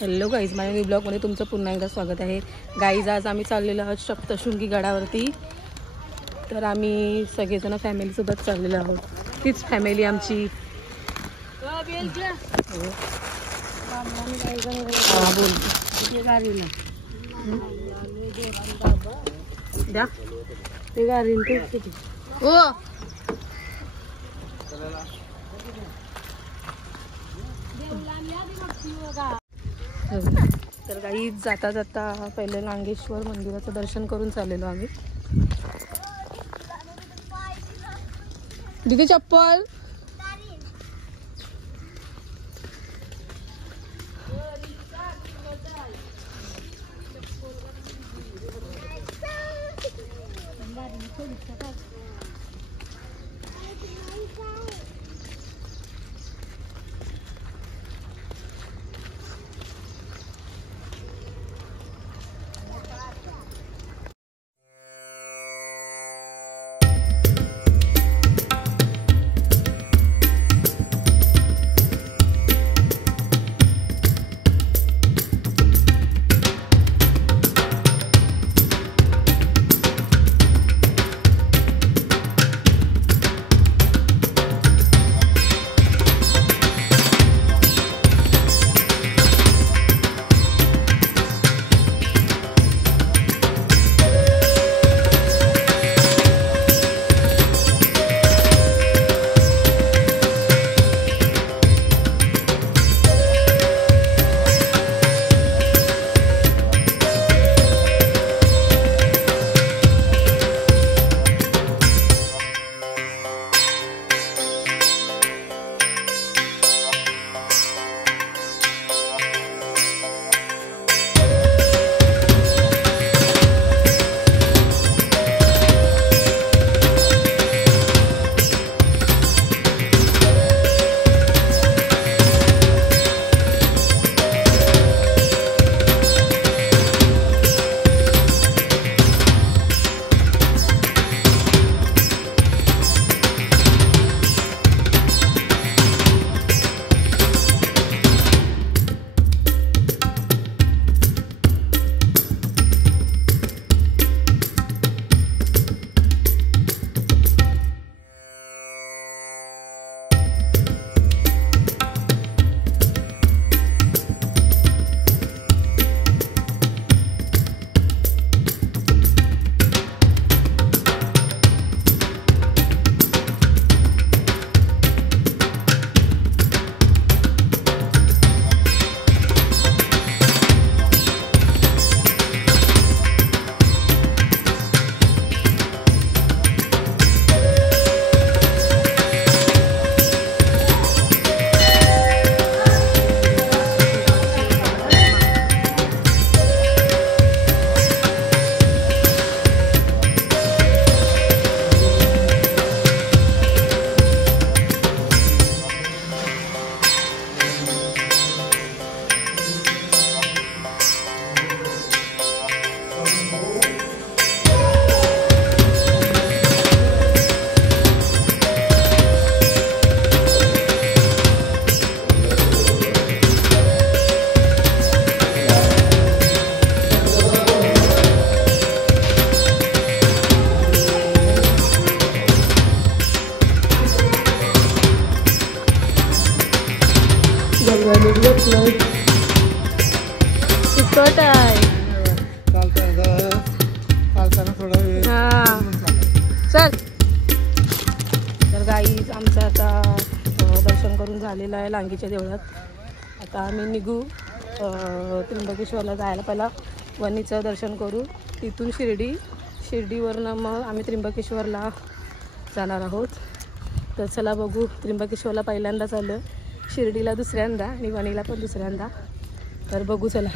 Hello guys, माझ्या new ब्लॉगमध्ये तुमचं पुन्हा एकदा स्वागत आहे. गाईज, आज आम्ही चाललेलो आहोत सप्तशृंगी गडावरती. तर आम्ही सगळेजण फॅमिलीसोबत चाललेलो आहोत. तीच फॅमिली आमची. द्या ते गाडी हो. तर काही जाता जाता पहिले नागेश्वर मंदिराचं दर्शन करून चाललेलो आम्ही. दीदी चप्पल. चल. तर गाईज, आमचं आता दर्शन करून झालेलं आहे लांगीच्या देवळात. आता आम्ही निघू त्र्यंबकेश्वरला जायला. पहिला वणीचं दर्शन करू, तिथून शिर्डीवरनं मग आम्ही त्र्यंबकेश्वरला जाणार आहोत. तर चला बघू. त्र्यंबकेश्वरला पहिल्यांदा चाललं, शिर्डीला दुसऱ्यांदा आणि वणीला पण दुसऱ्यांदा. तर बघू चला.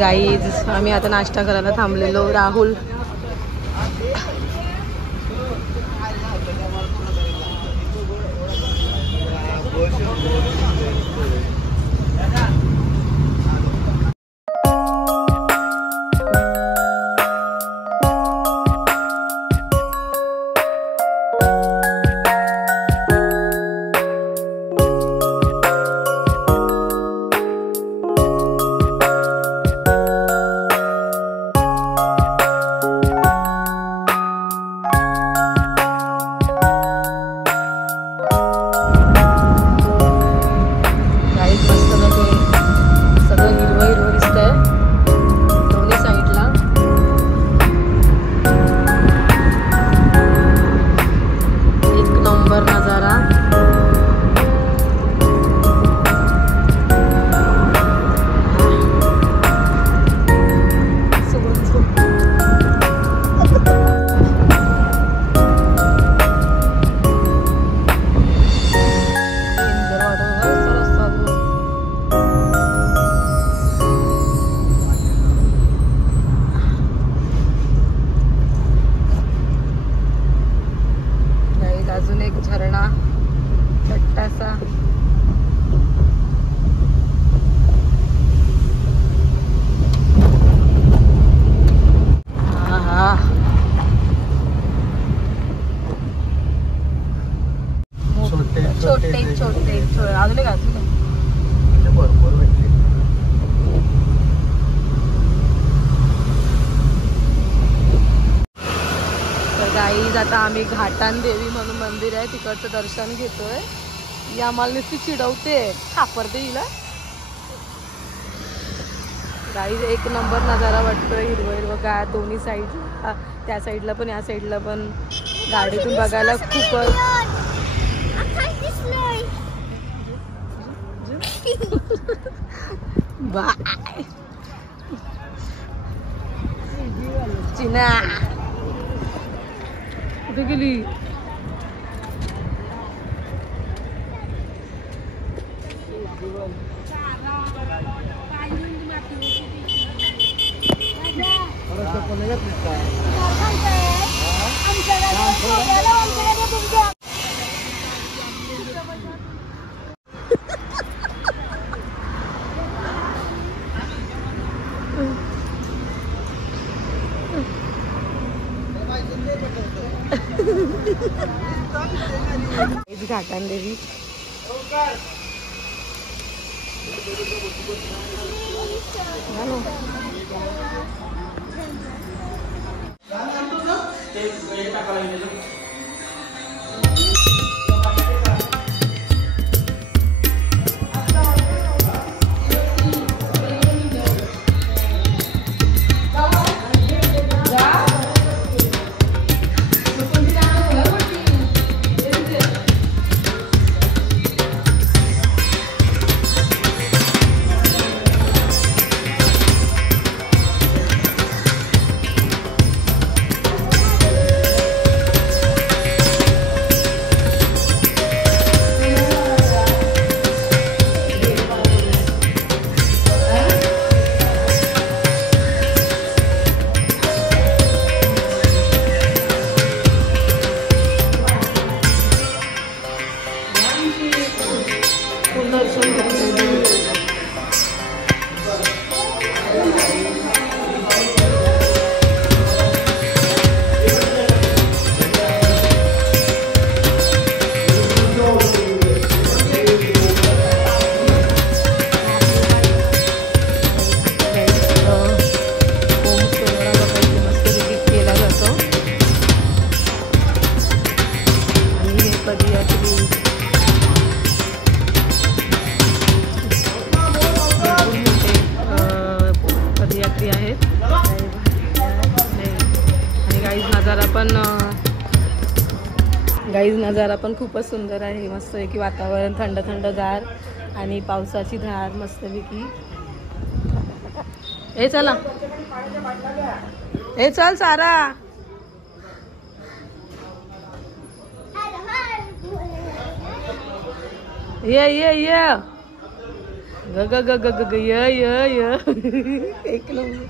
गाई गाईज आम्ही आता नाश्ता करायला थांबलेलो. राहुल झरणा छोटासा. छोटे छोटे अजून एक भरपूर भेटले. तर गाईज आता आम्ही घाटान देवी म्हणून मंदिर आहे तिकडचं दर्शन घेतोय. ही आम्हाला नुसती चिडवते खापरते हिला. गाईज एक नंबर नजारा वाटतोय. हिरवं हिरवं गा दोन्ही साईडला, त्या साईडला पण या साईडला पण गाडीतून बघायला खूपच. बाय चिना कुठे गेली? घाटान देवी नजारा पण खूपच सुंदर आहे. मस्त आहे की वातावरण थंड थंडगार आणि पावसाची धार मस्तपैकी. हे चला हे चल सारा. ये ग ग ग ग ग य एक नंबर.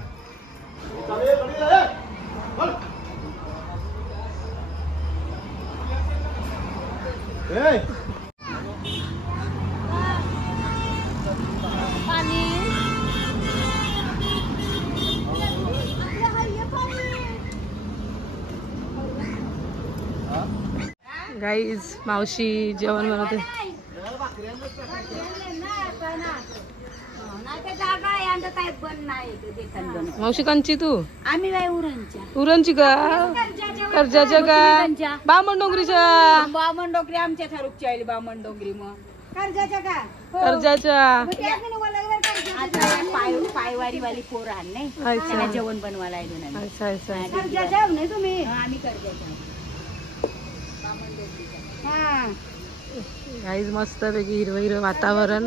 गाईज मावशी जेवण बनवते. मावशी कांची तू? आम्ही उरणच्या. उरणची का? कर्जाच्या का? बामण डोंगरीच्या. बामण डोंगरी आमच्या थारुकच्या आली. बामण डोंगरी मग कर्जाच्या का? कर्जाच्या. पायवारी वाली पोर आणले त्याला जेवण बनवायला आलो. अच्छा अच्छा. कर्जाच्या नाही तुम्ही? आम्ही कर्जाच्या. गाईज मस्त पैकी हिरवं हिरवं वातावरण.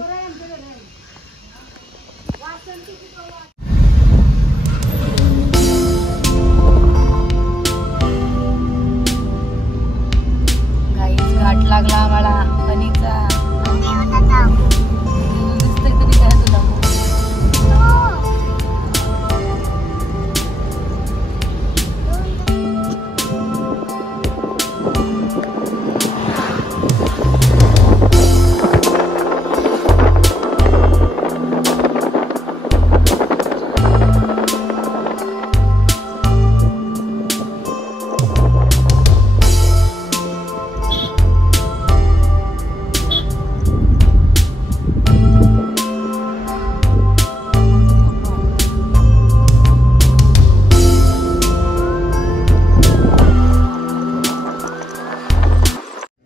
गाईज घाट लागला आम्हाला पणीचा. दिसतंय तरी काय तुला?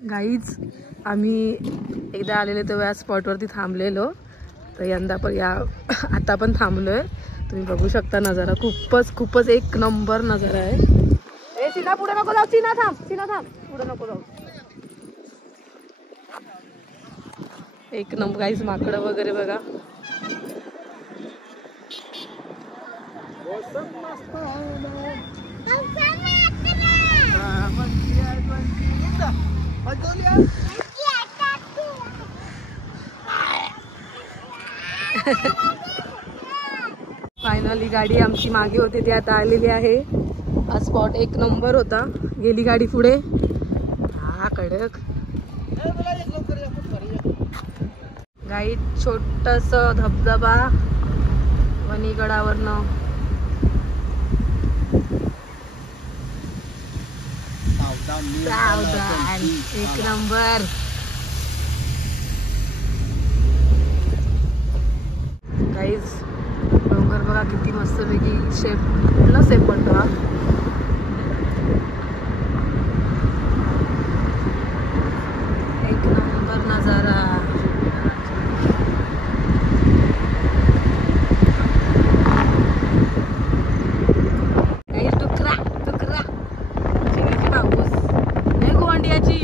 गाईज आम्ही एकदा आलेले तेव्हा या स्पॉटवरती थांबलेलो, तर यंदा पण आता पण थांबलोय. तुम्ही बघू शकता नजारा खूपच एक नंबर नजारा आहे. ए सीना पुढे नको जाऊ. सीना थांब पुढे नको जाऊ. एक नंबर गाईज. माकडं वगैरे बघा. फायनली गाडी आमची मागे होती ती आता आलेली आहे. हा स्पॉट एक नंबर होता. गेली गाडी पुढे. हा कडक गाईड. छोटस धबधबा वणीगडावरनं. एक नंबर. गाईज डोंगर बघा किती मस्त पैकी शेप पडतो हा. एक नंबर नजारा. गाईज डुकरा चिंगीची पाऊस नाही गोंडियाची.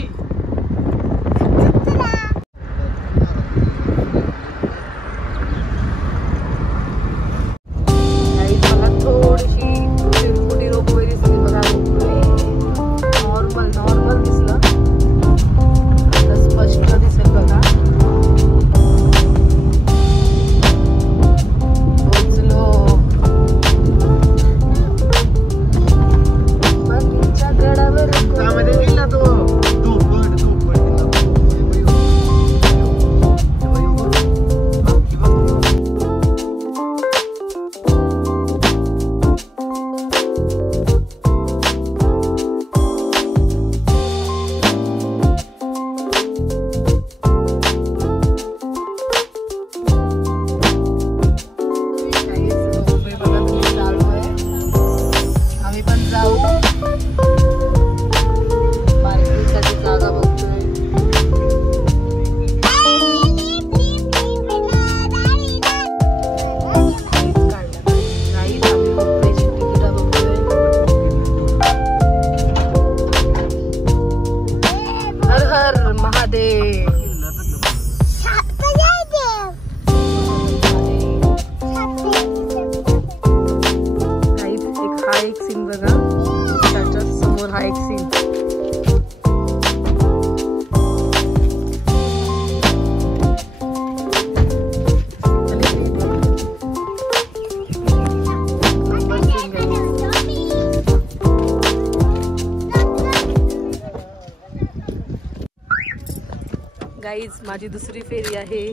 गाईज माझी दुसरी फेरी आहे.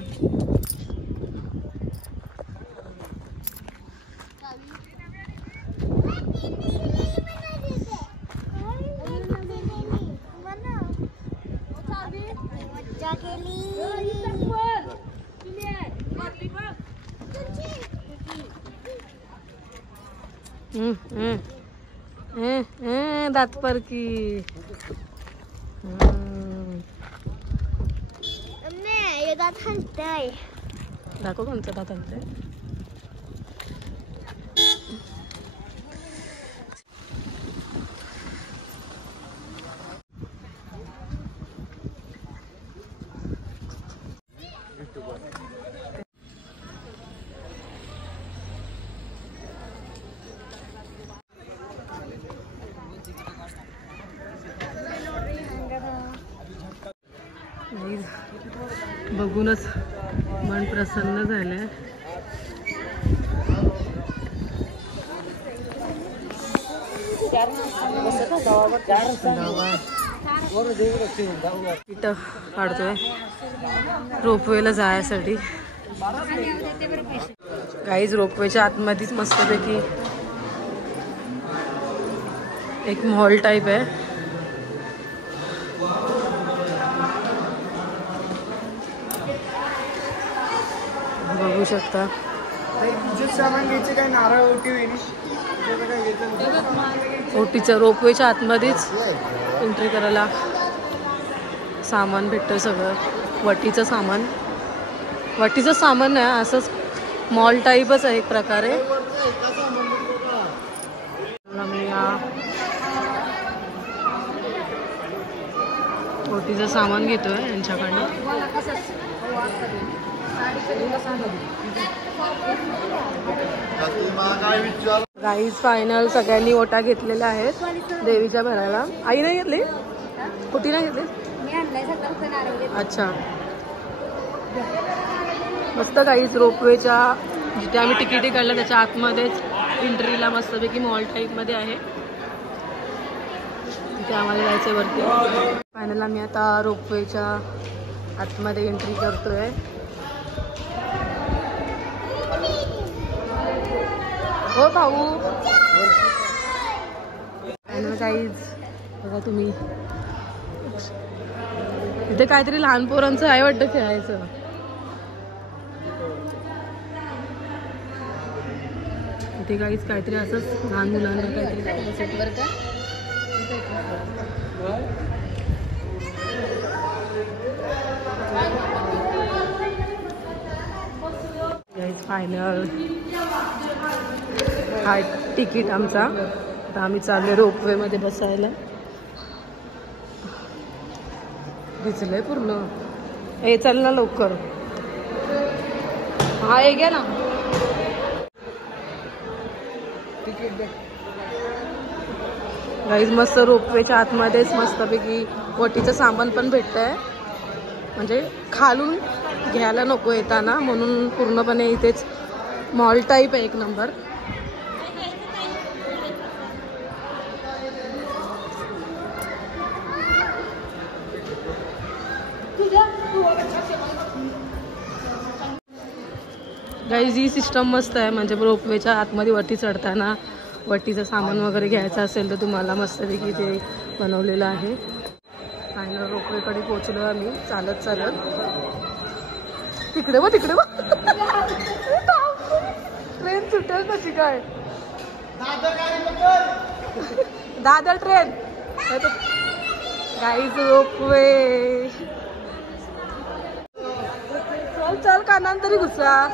दात परकी. दाखव कोणतं दात आणतंय. बघूनच मन प्रसन्न झालंय. इथं काढतोय रोपवेला जायसाठी. गाईज रोपवेच्या आतमध्येच मस्तपैकी एक मॉल टाईप आहे. बघू शकता. सामान घ्यायचे काय नारळ ओटीच्या रोपवेच्या आतमध्येच एंट्री करायला सामान भेटतं सगळं. वटीचं सामान नाही असंच मॉल टाईपच आहे एक प्रकारे. ओटीचं सामान घेतोय यांच्याकडनं. गाईज फायनल सगळ्यांनी ओटा घेतलेल्या आहेत देवीच्या भरायला. आई नाही घेतली? कुठे नाही घेतली? अच्छा. मस्त गाईज रोपवेच्या जिथे आम्ही तिकीट काढलं त्याच्या आतमध्येच एंट्रीला मस्तपैकी मॉल टाईप मध्ये आहे. तिथे आम्हाला जायचं वरती. फायनल आम्ही आता रोपवेच्या आतमध्ये एंट्री करतोय. हो भाऊ. गाईज बघा तुम्ही इथे काहीतरी लहान पोरांचं आहे वाटतं खेळायचं. इथे गाईज काहीतरी असंच लहान मुलांना काहीतरी. फायनल हा तिकीट आमचा. आता आम्ही चालले रोपवे मध्ये बसायला. दिसलंय पूर्ण. हे चल ना लवकर. हा हे घ्या ना. गाईज मस्त रोपवेच्या आतमध्येच मस्तपैकी वटीचं सामान पण भेटतंय. म्हणजे खालून घ्यायला नको येताना म्हणून पूर्णपणे इथेच मॉल टाईप आहे एक नंबर. गाईज ही सिस्टम मस्त आहे. म्हणजे रोपवेच्या आतमध्ये वटी चढताना वटीचं सामान वगैरे घ्यायचं असेल तर तुम्हाला मस्तपैकी ते बनवलेलं आहे. फायनल रोपवेकडे पोहोचलो आम्ही चालत चालत. तिकडे ट्रेन सुटेल कशी काय. दादर ट्रेन. Guys ropeway. चल कानान तरी घुसा.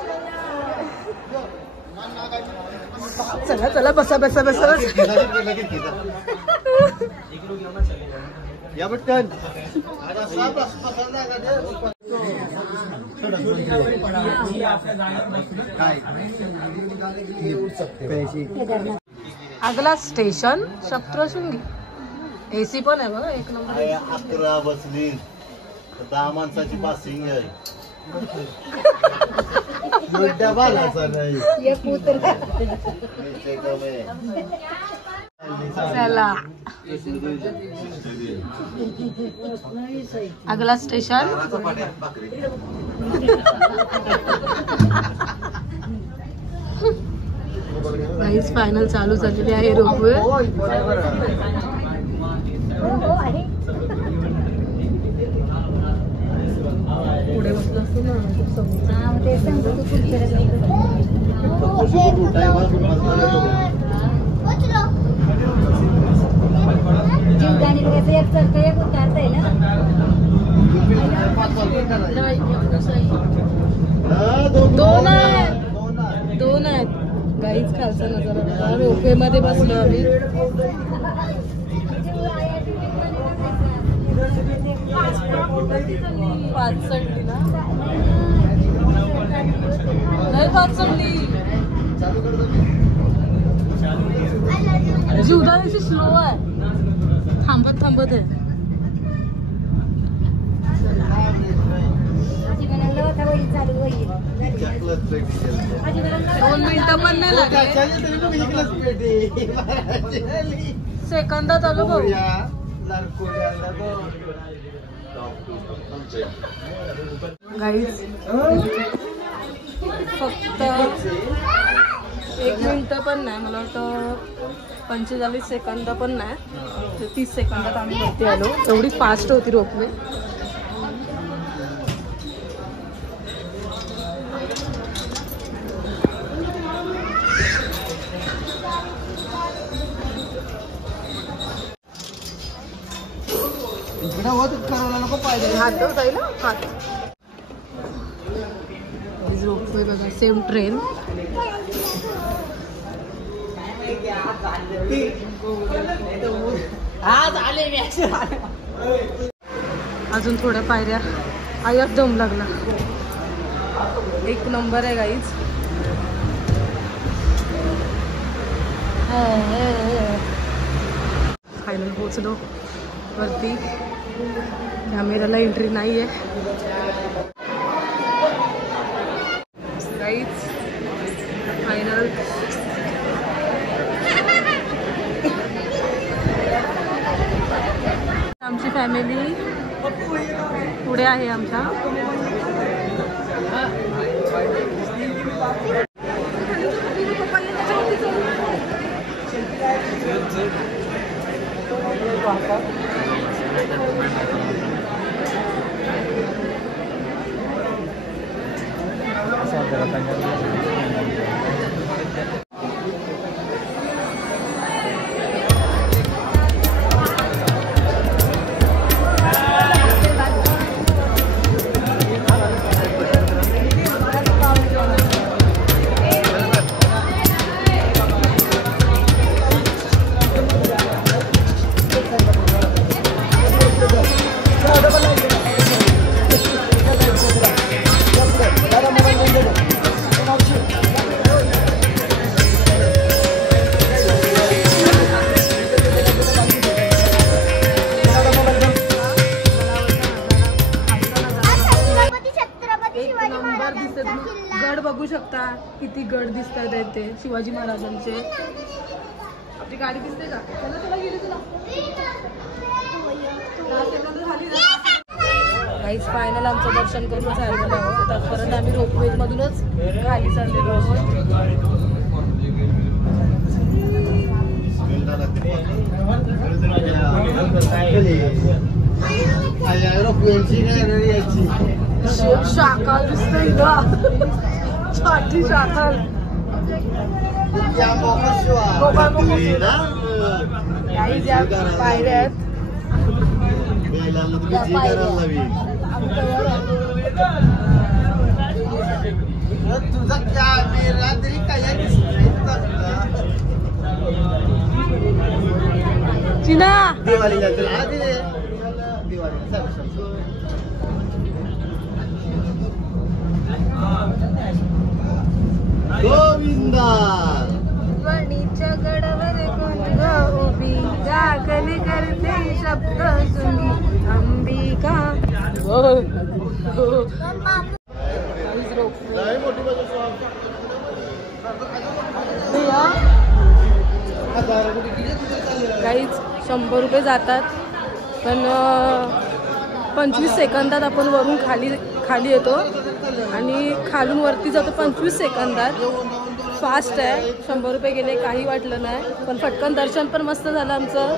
चला चला बसा. या बटन अगला स्टेशन सप्तशृंगी. एसी पण आहे बघा एक नंबर. 11 बसली 10 माणसाची पासिंग आहे. चला अगला स्टेशन गाईज फायनल चालू झालेली आहे रोपवे. पुढे बसलं असतं ना दोन आहेत गाईच खालचा नजारा. रोपवे मध्ये बसलो आम्ही. पाच चढली ना नाही पाच चढली जीवदानीची स्लो आहे थांबत थांबत आहे. 2 मिनिटं पण नाही लागले. सेकंदात आलो भाऊ. गाईज फक्त 1 मिनिट पण नाही मला वाटतं 45 सेकंद पण नाही 30 सेकंदात आम्ही वरती आलो. एवढी फास्ट होती रोपवे. हात जाईल हात. रोपवे बघा सेम ट्रेन. अजून थोड्या पायऱ्या. आयात दम लागला. 1 नंबर आहे गाईज. फायनल पोहोचलो वरती. कॅमेराला एंट्री नाही आहे गाईज. फायनल आमची फॅमिली पुढे आहे आमच्या. गड बघू शकता किती गड दिसतात ते शिवाजी महाराजांचे. आपली गाडी दिसते का? गाईज फायनल आमचं दर्शन करून झालेलं आहोत. तर परत आम्ही रोपवे मधूनच खाली चाललेलो आहोत. शाकाल दिसतंय ना छाटी शाकाल. गाईज या पायऱ्या आहेत. तुझा कॅमेरा तरी काय चिना दिवाळीला गोविंदा वणीच्या गडावर गुंगा उभी जागली करते शब्द सुनी अंबिका. काहीच 100 रुपये जातात, पण 25 सेकंदात आपण वरून खाली येतो आणि खालून वरती जातो 25 सेकंदात. फास्ट आहे. 100 रुपये गेले काही वाटलं नाही, पण पटकन दर्शन पण मस्त झालं आमचं.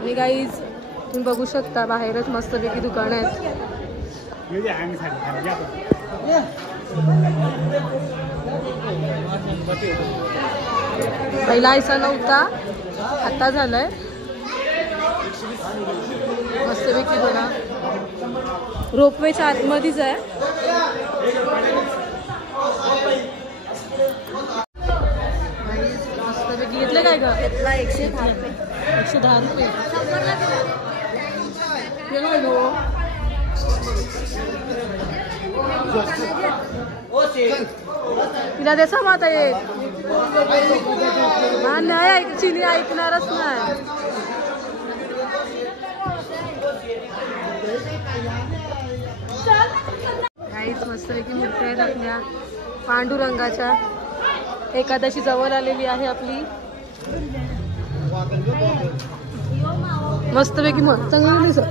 आणि काहीच तुम्ही बघू शकता बाहेरच मस्तपैकी दुकानं आहेत. पहिला ऐसा नव्हता, आता झालाय मस्तपैकी. बघा रोपवेच्या आतमध्येच आहे. मस्तपैकी घेतलं काय ग? 110 रुपये. 110 रुपये तिला देसा माता येत नाही, चिनी ऐकणारच नाही. काहीच मस्तपैकी मूर्ती आहेत आपल्या पांडुरंगाच्या. एकादशी जवळ आलेली आहे आपली. मस्तपैकी मग चांगली सर.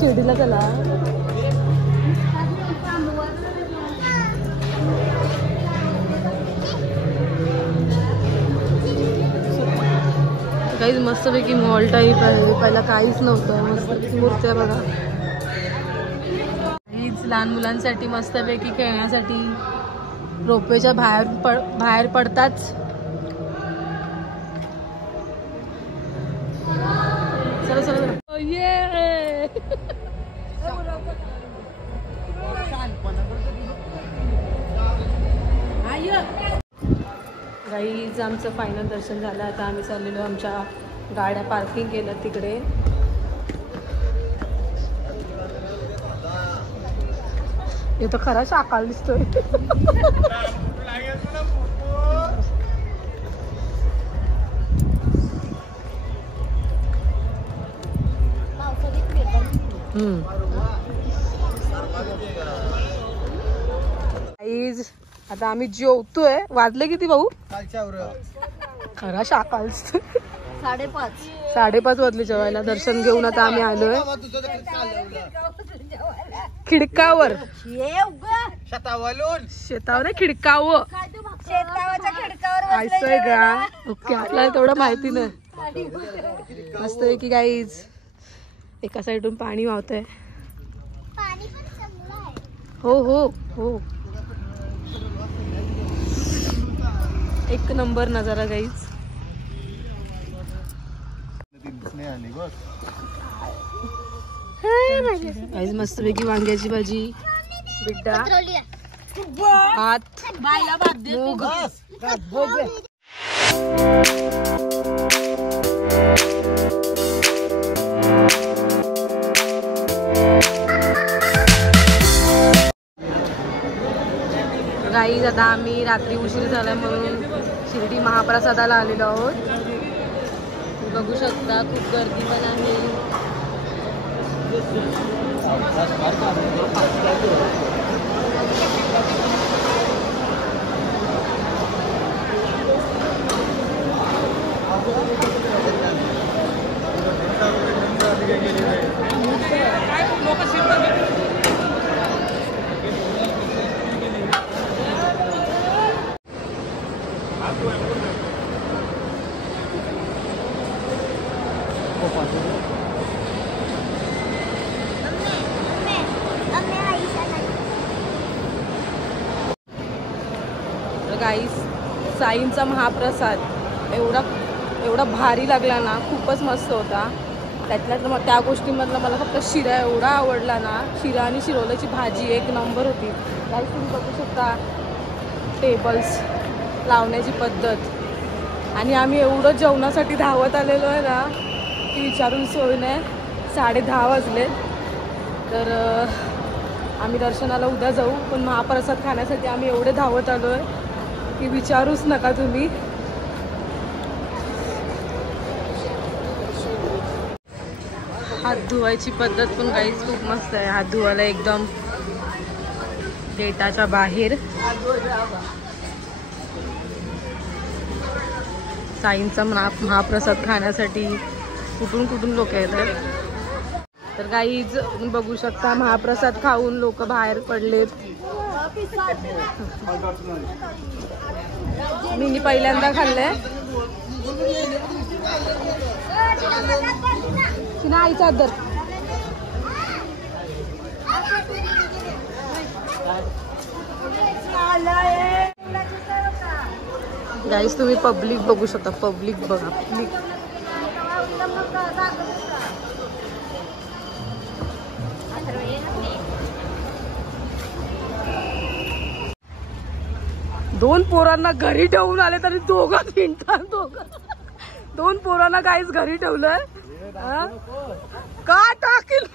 शिर्डीला चला. काही मस्तपैकी मॉल टाईप आहे. पहिला काहीच नव्हतं. मस्त मूर्त्या बघा. काहीच लहान मुलांसाठी मस्तपैकी खेळण्यासाठी रोपवेच्या बाहेर पडताच. चला चला ये. गाईज आमचं फायनल दर्शन झालं. आता आम्ही चाललेलो आमच्या गाड्या पार्किंग केलं तिकडे. हे तर खरा शाकाल दिसतोय. गाईज आता आम्ही जेवतोय. वाजले किती भाऊ? खरा शाकाल दिसतोय. 5:30 वाजले जेवायला. दर्शन घेऊन आता आम्ही आलोय खिडकावर. शेतावर नाही, खिडकावर. ऐसय का? ओके, आपल्याला तेवढं माहिती नाही. मस्त आहे की गाईज. एका साईडून पाणी वाहतंय. हो हो हो, एक नंबर नजारा गाईज. गाईज मस्तपैकी वांग्याची भाजी, बिड्डा, भात, मूग. गाईज आता आम्ही रात्री उशीर झाला म्हणून शिर्डी महाप्रसादाला आलेलो आहोत. बघू शकता खूप गर्दी पण आहे. गाईस साईंचा महाप्रसाद एवढा भारी लागला ना, खूपच मस्त होता. त्यातल्या त्या गोष्टीमधला मला फक्त शिरा एवढा आवडला ना. शिरा आणि शिरोल्याची भाजी एक नंबर होती. गाईस तुम्ही बघू शकता टेबल्स लावण्याची पद्धत. आणि आम्ही एवढं जेवणासाठी धावत आलेलो आहे ना की विचारून सोय नाही. 10:30 वाजले. तर आम्ही दर्शनाला उद्या जाऊ, पण महाप्रसाद खाण्यासाठी आम्ही एवढे धावत आलो आहे की विचारूच नका तुम्ही. हात धुवायची पद्धत पण काहीच खूप मस्त आहे. हात धुवायला एकदम गेटाच्या बाहेर साईंचा महाप्रसाद खाण्यासाठी कुठून कुठून लोक येतात. तर गाईज तुम्ही बघू शकता महाप्रसाद खाऊन लोक बाहेर पडलेत. मी पहिल्यांदा खाल्लंय. आईचा दर गाईस तुम्ही पब्लिक बघू शकता. पब्लिक बघा. पब्लिक दोन पोरांना घरी ठेवून आले तरी दोघं हिंडतात. दोन पोरांना काहीच घरी ठेवलंय. का टाकेल